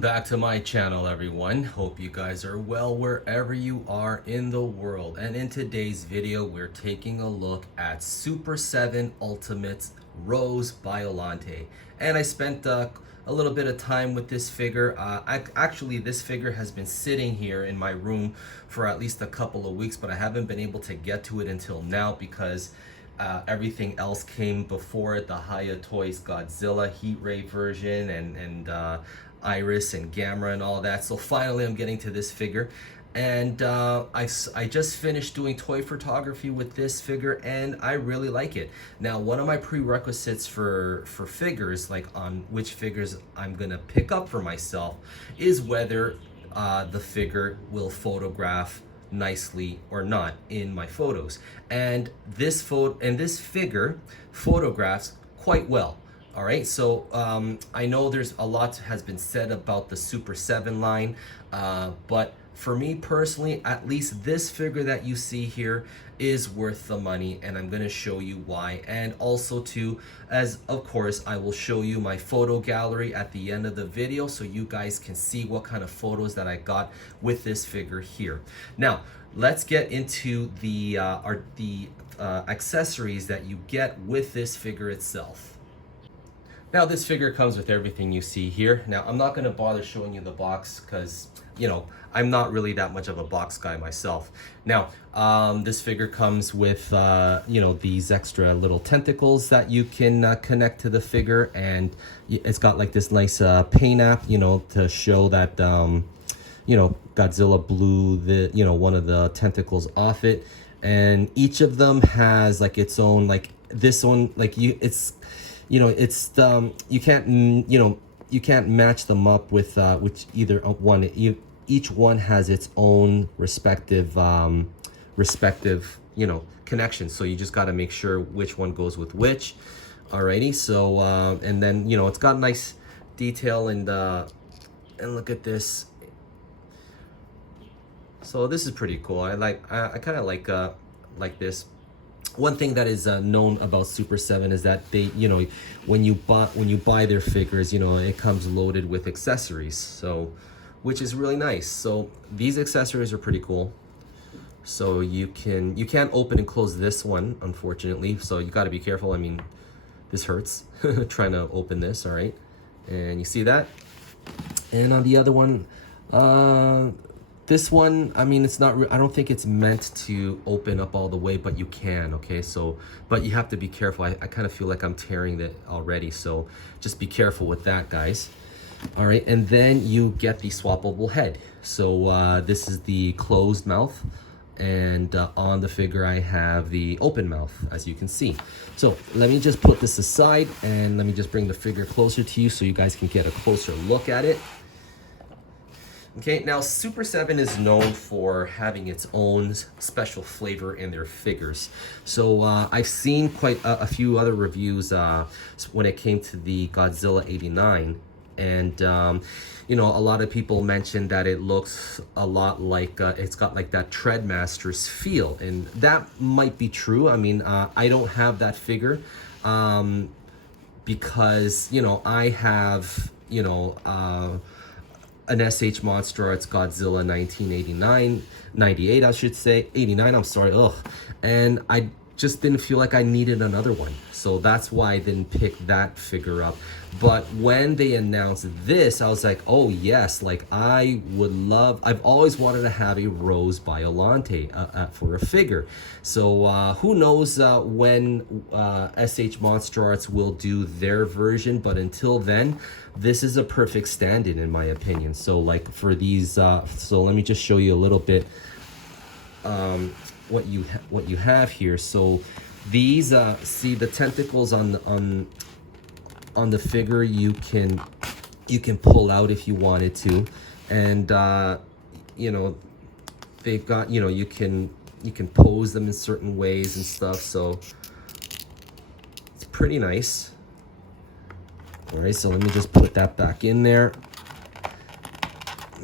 Welcome back to my channel, everyone. Hope you guys are well wherever you are in the world. And in today's video, we're taking a look at Super7 Ultimate's Rose Biollante. And I spent a little bit of time with this figure. Actually, this figure has been sitting here in my room for at least a couple of weeks, but I haven't been able to get to it until now because everything else came before it. The Haya Toys Godzilla Heat Ray version and Iris and Gamma and all that. So finally I'm getting to this figure, and I just finished doing toy photography with this figure, and I really like it. Now, one of my prerequisites for figures, like on which figures I'm gonna pick up for myself, is whether the figure will photograph nicely or not in my photos. And this figure photographs quite well. All right, so I know there's a lot has been said about the Super7 line, but for me personally, at least this figure that you see here is worth the money, and I'm going to show you why. And also too, as of course, I will show you my photo gallery at the end of the video so you guys can see what kind of photos that I got with this figure here. Now, let's get into the accessories that you get with this figure itself. Now, this figure comes with everything you see here. Now, I'm not going to bother showing you the box because, you know, I'm not really that much of a box guy myself. Now, this figure comes with, you know, these extra little tentacles that you can connect to the figure. And it's got like this nice paint app, you know, to show that, you know, Godzilla blew one of the tentacles off it. And each of them has like its own, like this one, like it's you can't match them up with either one. Each one has its own respective connection. So you just got to make sure which one goes with which. Alrighty. So and then it's got nice detail and look at this. So this is pretty cool. I kind of like this. One thing that is known about Super7 is that they, when you buy their figures, it comes loaded with accessories, so which is really nice. So these accessories are pretty cool. So you can't open and close this one, unfortunately. So you got to be careful. I mean, this hurts trying to open this. All right, and you see that. And on the other one, this one, I mean, it's not, I don't think it's meant to open up all the way, but you can, okay? So, but you have to be careful. I kind of feel like I'm tearing that already, so just be careful with that, guys. All right, and then you get the swappable head. So this is the closed mouth, and on the figure I have the open mouth, as you can see. So let me just put this aside, and let me just bring the figure closer to you so you guys can get a closer look at it. Okay, now Super7 is known for having its own special flavor in their figures. So I've seen quite a few other reviews when it came to the Godzilla 89. And, a lot of people mentioned that it looks a lot like, it's got like that Treadmaster's feel. And that might be true. I mean, I don't have that figure because, I have, an SH Monster Arts Godzilla 98, I should say, 89, I'm sorry, and I just didn't feel like I needed another one, so that's why I didn't pick that figure up. But when they announced this, I was like, oh yes, like I've always wanted to have a Rose Biollante for a figure. So who knows when SH Monster Arts will do their version, but until then, this is a perfect stand-in in my opinion. So like for these, so let me just show you a little bit what you have here. So these see the tentacles on the figure, you can pull out if you wanted to, and they've got, you can pose them in certain ways and stuff, so it's pretty nice. All right, so let me just put that back in there.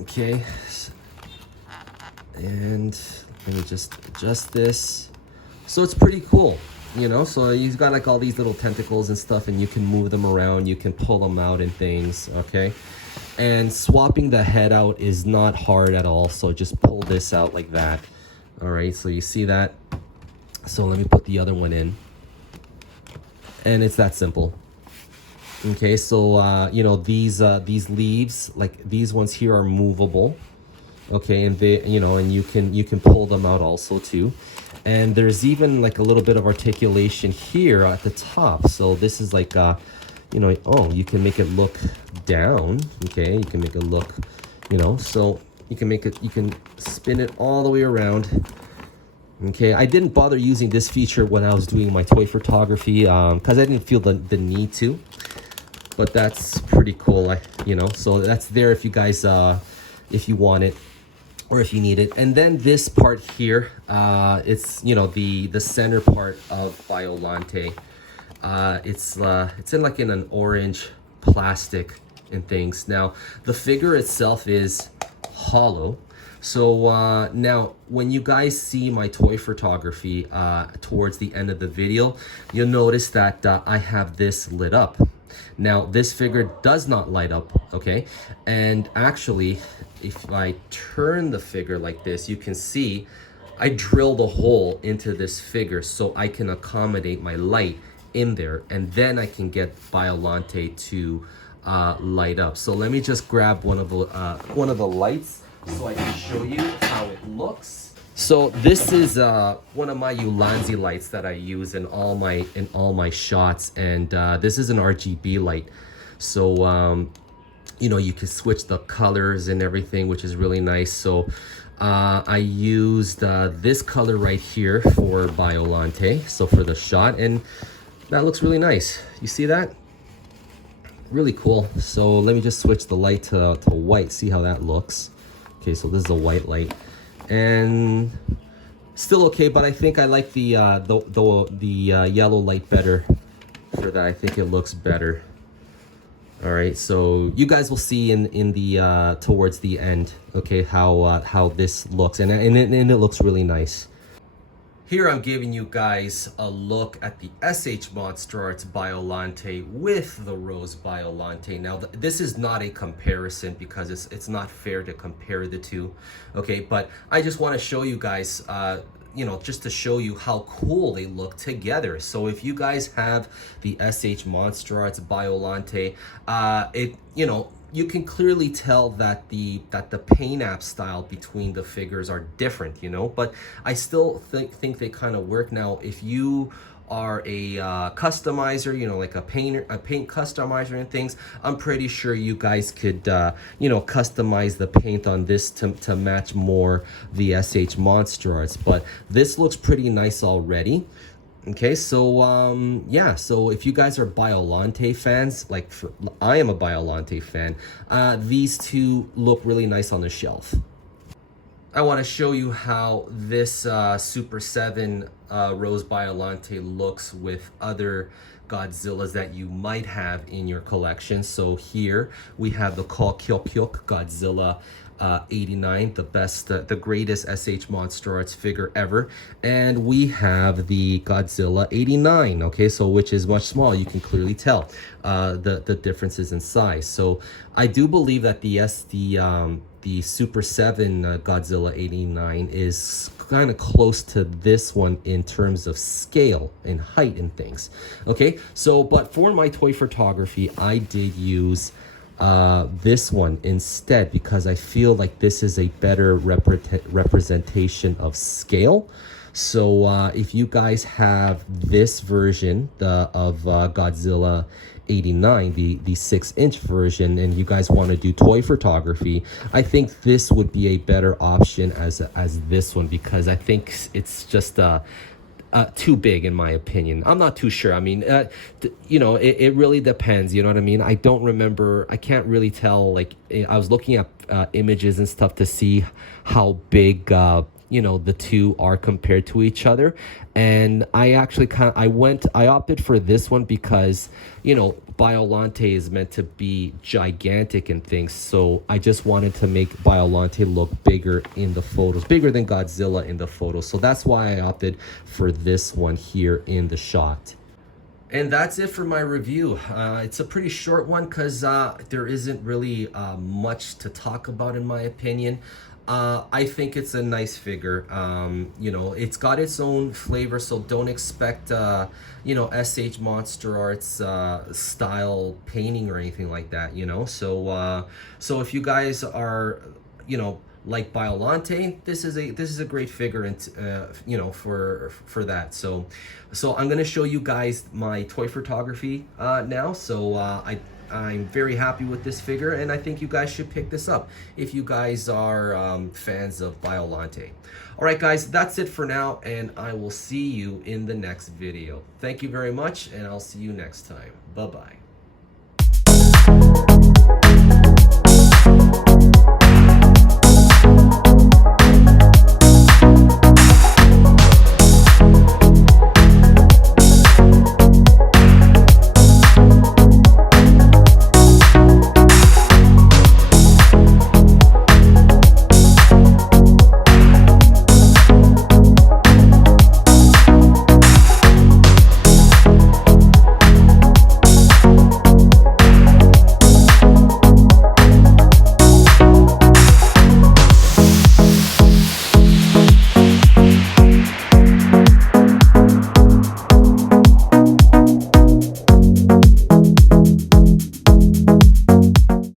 Okay, and let me just adjust this. So it's pretty cool, so you've got like all these little tentacles and stuff, and you can move them around, you can pull them out and things, okay? And swapping the head out is not hard at all. So just pull this out like that. All right, so you see that? So let me put the other one in. And it's that simple. Okay, so you know, these leaves, like these ones here, are movable. Okay, and they, you know, and you can pull them out also too. And there's even like a little bit of articulation here at the top. So this is like you know, oh, you can make it look down. Okay, you can make it look, you know, so you can make it, you can spin it all the way around. Okay, I didn't bother using this feature when I was doing my toy photography because I didn't feel the need to. But that's pretty cool, you know, so that's there if you guys, if you want it or if you need it. And then this part here, it's, you know, the center part of Biollante. It's in like in an orange plastic and things. Now, the figure itself is hollow. So now when you guys see my toy photography towards the end of the video, you'll notice that I have this lit up. Now this figure does not light up, okay? And actually, if I turn the figure like this, you can see I drilled a hole into this figure so I can accommodate my light in there, and then I can get Biollante to light up. So let me just grab one of the lights so I can show you how it looks. So this is one of my Ulanzi lights that I use in all my shots, and this is an RGB light. So you know, you can switch the colors and everything, which is really nice. So I used this color right here for Biollante, so for the shot, and that looks really nice. You see that? Really cool. So let me just switch the light to white, see how that looks. Okay, so this is a white light, and still okay, but I think I like the yellow light better for that. I think it looks better. All right, so you guys will see in the towards the end, okay, how this looks, and it looks really nice. Here I'm giving you guys a look at the SH Biollante with the Rose Biollante. Now this is not a comparison because it's not fair to compare the two, okay? But I just want to show you guys, you know, just to show you how cool they look together. So if you guys have the SH Biollante, it, you know, you can clearly tell that the paint app style between the figures are different, you know, but I still think they kind of work. Now, if you are a customizer, you know, like a paint customizer and things, I'm pretty sure you guys could, you know, customize the paint on this to match more the SH Monster Arts. But this looks pretty nice already. Okay, so yeah, so if you guys are Biollante fans, like I am a Biollante fan, these two look really nice on the shelf. I want to show you how this Super7 Rose Biollante looks with other Godzillas that you might have in your collection. So here we have the Kyok Godzilla 89, the greatest SH Monster Arts figure ever, and we have the Godzilla 89. Okay, so which is much smaller. You can clearly tell the differences in size. So I do believe that the Super7 Godzilla 89 is kind of close to this one in terms of scale and height and things. Okay, so but for my toy photography, I did use this one instead because I feel like this is a better representation of scale. So if you guys have this version of Godzilla 89, the 6-inch version, and you guys want to do toy photography, I think this would be a better option as this one, because I think it's just too big in my opinion. I'm not too sure. I mean, you know, it really depends. You know what I mean? I don't remember. I can't really tell. Like, I was looking at images and stuff to see how big you know, the two are compared to each other, and I actually I opted for this one because, you know, Biollante is meant to be gigantic and things, so I just wanted to make Biollante look bigger in the photos, bigger than Godzilla in the photos. So that's why I opted for this one here in the shot. And that's it for my review. It's a pretty short one because there isn't really much to talk about in my opinion. I think it's a nice figure. You know, it's got its own flavor, so don't expect, you know, SH Monster Art's style painting or anything like that, you know. So if you guys are, you know, like Biollante, this is a great figure, and you know, for that. So I'm gonna show you guys my toy photography now. So I'm very happy with this figure, and I think you guys should pick this up if you guys are fans of Biollante. All right, guys, that's it for now, and I will see you in the next video. Thank you very much, and I'll see you next time. Bye-bye.